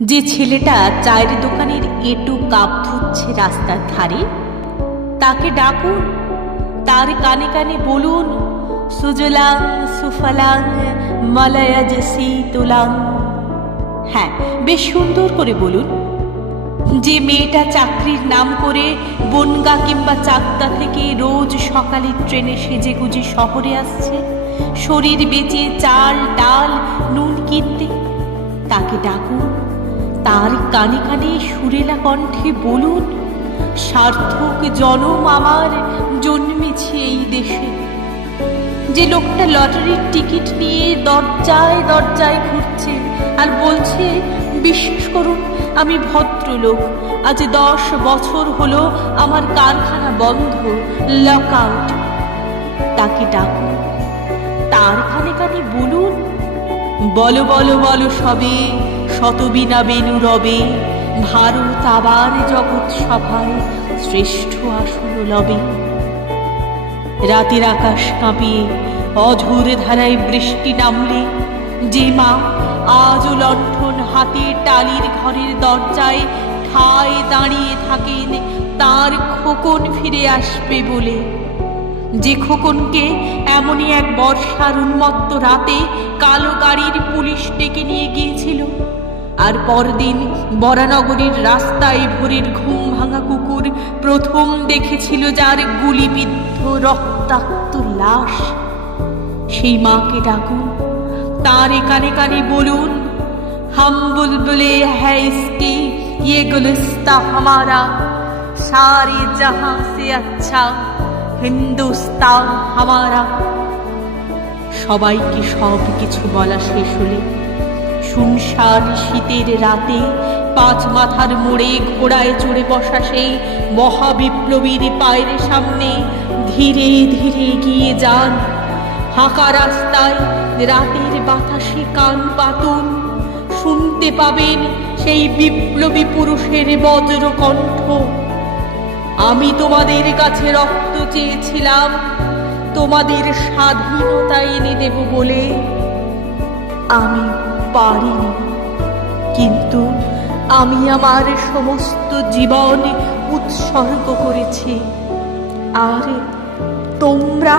যে ছেলেটা চায়ের দোকানের এঁটো কাপ ধুচ্ছে রাস্তার ধারে, তাকে ডাকুন, তার কানে কানে বলুন, সুজলাং সুফলাং মলয়জ শীতলাং। হ্যাঁ, বেশ সুন্দর করে বলুন। যে মেয়েটা চাকরির নাম করে বনগা কিংবা চাকদা থেকে রোজ সকালে ট্রেনে সেজে গুজে শহরে আসছে শরীর বেচে চাল ডাল নুন কিনতে, তাকে ডাকুন, তার কানে কানে সুরেলা কণ্ঠে বলুন, সার্থক জনম আমার জন্মেছে এই দেশে। যে লোকটা লটারির টিকিট নিয়ে দরজায় দরজায় ঘুরছে আর বলছে, বিশ্বাস করুন আমি ভদ্রলোক, আজ 10 বছর হলো আমার কারখানা বন্ধ, লক আউট, তাকে ডাকুন, তার কানে কানে বলুন, বলো বলো বলো সবে শতবিনা বেনু রবে, ভারত আবার জগৎ সভায় শ্রেষ্ঠ আসন লবে। রাতের আকাশ কাঁপিয়ে অঝোর ধারায় বৃষ্টি নামলে যে মা আজও লণ্ঠন হাতে টালির ঘরের দরজায় ঠায় দাঁড়িয়ে থাকেন তার খোকন ফিরে আসবে বলে, যে খোকনকে এমনই এক বর্ষার উন্মত্ত রাতে কালো গাড়ির পুলিশ ডেকে নিয়ে গিয়েছিল, আর পরদিন বরানগরীর রাস্তায় ভোরের ঘুম ভাঙা কুকুর প্রথম দেখেছিল যার গুলিবিদ্ধ রক্তাক্ত লাশ, সেই মাকে ডাকুন, তার কানে কানে বলুন, হাম বুলবুলে হ্যায় ইসকি ইয়ে গুলিস্তা হামারা, সারে জাহাঁ সে আচ্ছা হিন্দুস্তান হামারা। সবাইকে সব কিছু বলা শেষ হলে শুনশান শীতের রাতে 5 মাথার মোড়ে ঘোড়ায় চড়ে বসা সেই মহাবিপ্লবীর পায়ের সামনে ধীরে ধীরে এগিয়ে যান। ফাঁকা রাস্তায় রাতের বাতাসে কান পাতুন, শুনতে পাবেন সেই বিপ্লবী পুরুষের বজ্র কণ্ঠ, আমি তোমাদের কাছে রক্ত চেয়েছিলাম তোমাদের স্বাধীনতা এনে দেব বলে, আমি পারিনি, কিন্তু আমি আমার সমস্ত জীবন উৎসর্গ করেছি। আর তোমরা